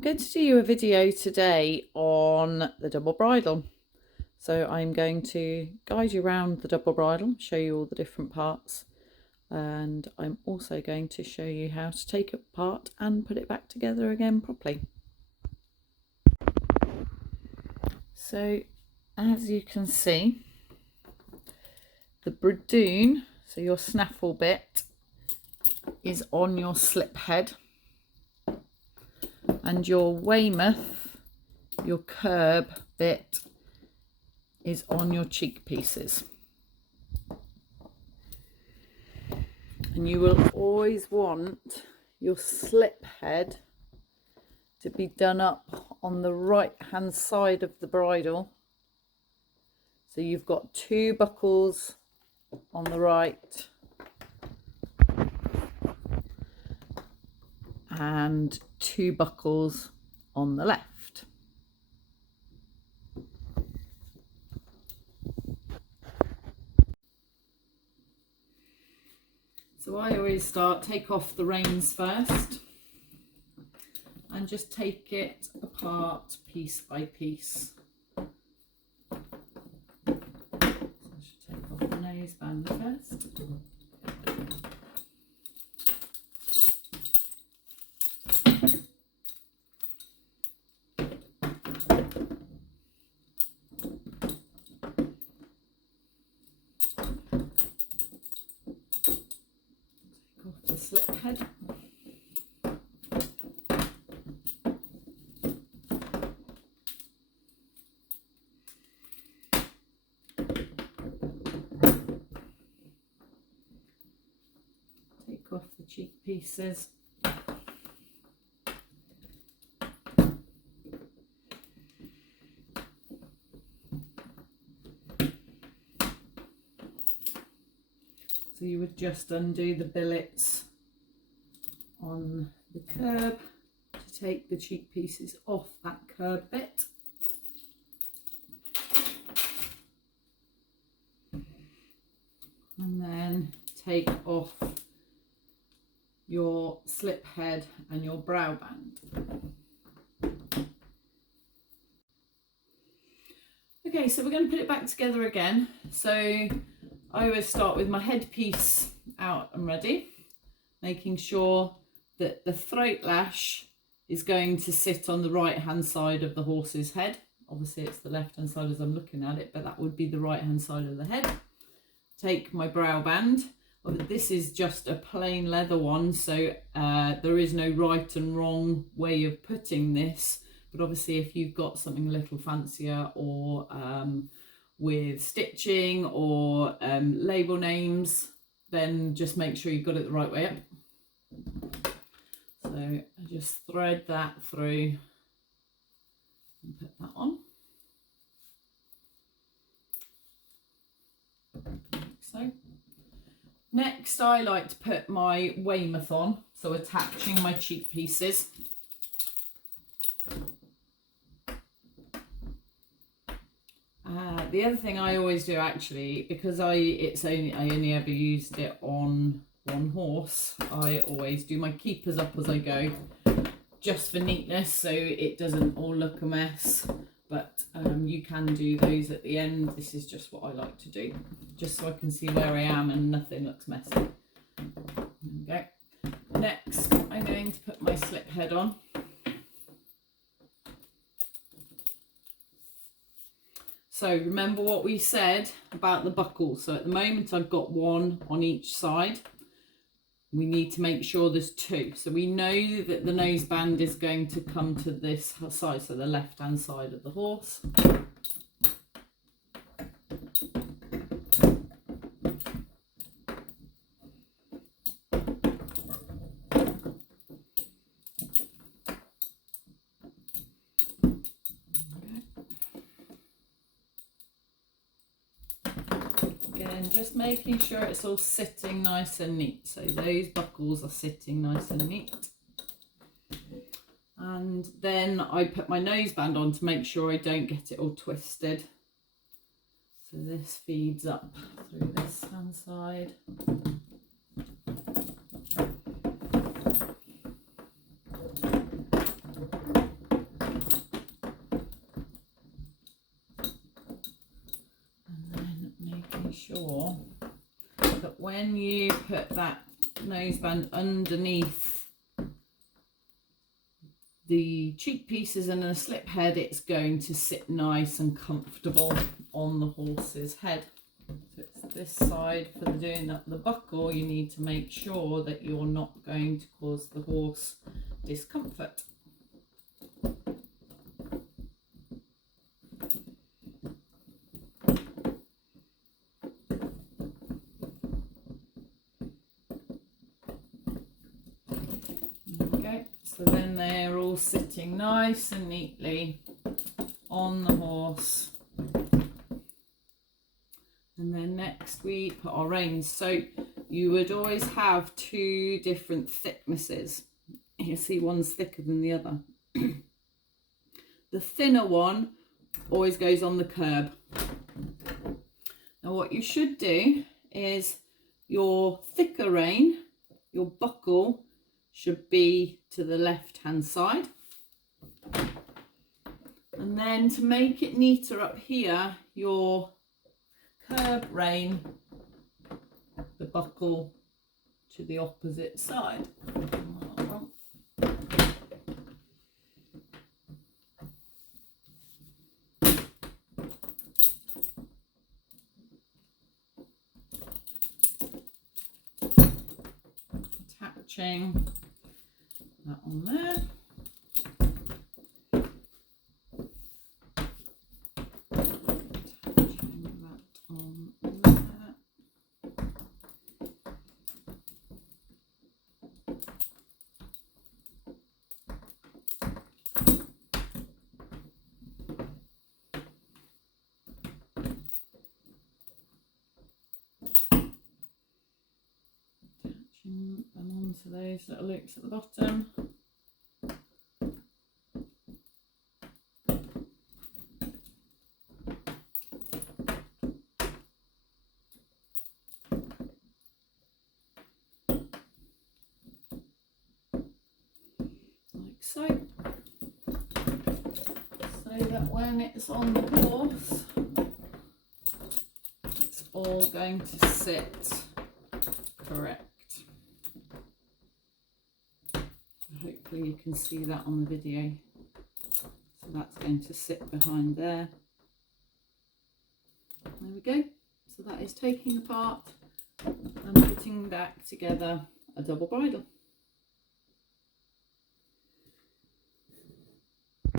I'm going to do you a video today on the double bridle. So I'm going to guide you around the double bridle, show you all the different parts, and I'm also going to show you how to take it apart and put it back together again properly. So as you can see, the Bridle, so your snaffle bit, is on your slip head, and your Weymouth, your curb bit, is on your cheek pieces. And you will always want your slip head to be done up on the right hand side of the bridle. So you've got two buckles on the right and two buckles on the left. So I always take off the reins first and just take it apart piece by piece. So I should take off the noseband first. The slip head. Take off the cheek pieces. So you would just undo the billets on the curb to take the cheek pieces off that curb bit. And then take off your slip head and your brow band. Okay, so we're going to put it back together again. So I always start with my headpiece out and ready, making sure that the throat lash is going to sit on the right hand side of the horse's head. Obviously it's the left hand side as I'm looking at it, but that would be the right hand side of the head. Take my brow band. This is just a plain leather one, so there is no right and wrong way of putting this, but obviously if you've got something a little fancier or with stitching or label names, then just make sure you've got it the right way up. So I just thread that through and put that on. Like so. Next, I like to put my Weymouth on, so attaching my cheek pieces. The other thing I always do, actually, because I only ever used it on one horse, I always do my keepers up as I go, just for neatness, so it doesn't all look a mess. But you can do those at the end. This is just what I like to do, just so I can see where I am and nothing looks messy. There we go. Next, I'm going to put my slip head on. So remember what we said about the buckles. So at the moment I've got one on each side. We need to make sure there's two. So we know that the noseband is going to come to this side, so the left hand side of the horse. Again, just making sure it's all sitting nice and neat. So those buckles are sitting nice and neat. And then I put my noseband on to make sure I don't get it all twisted. So this feeds up through this hand side. sure that when you put that noseband underneath the cheek pieces and a slip head, it's going to sit nice and comfortable on the horse's head. So it's this side for doing up the buckle. You need to make sure that you're not going to cause the horse discomfort. So then they're all sitting nice and neatly on the horse. And then next we put our reins. So you would always have two different thicknesses. You see one's thicker than the other. The thinner one always goes on the curb. Now what you should do is your thicker rein, your buckle, should be to the left hand side, and then to make it neater up here, your curb rein, the buckle to the opposite side. Attaching that on there. Attaching that on there. Attaching them onto those little loops at the bottom. So that when it's on the horse, it's all going to sit correct. Hopefully you can see that on the video. So that's going to sit behind there. There we go. So that is taking apart and putting back together a double bridle.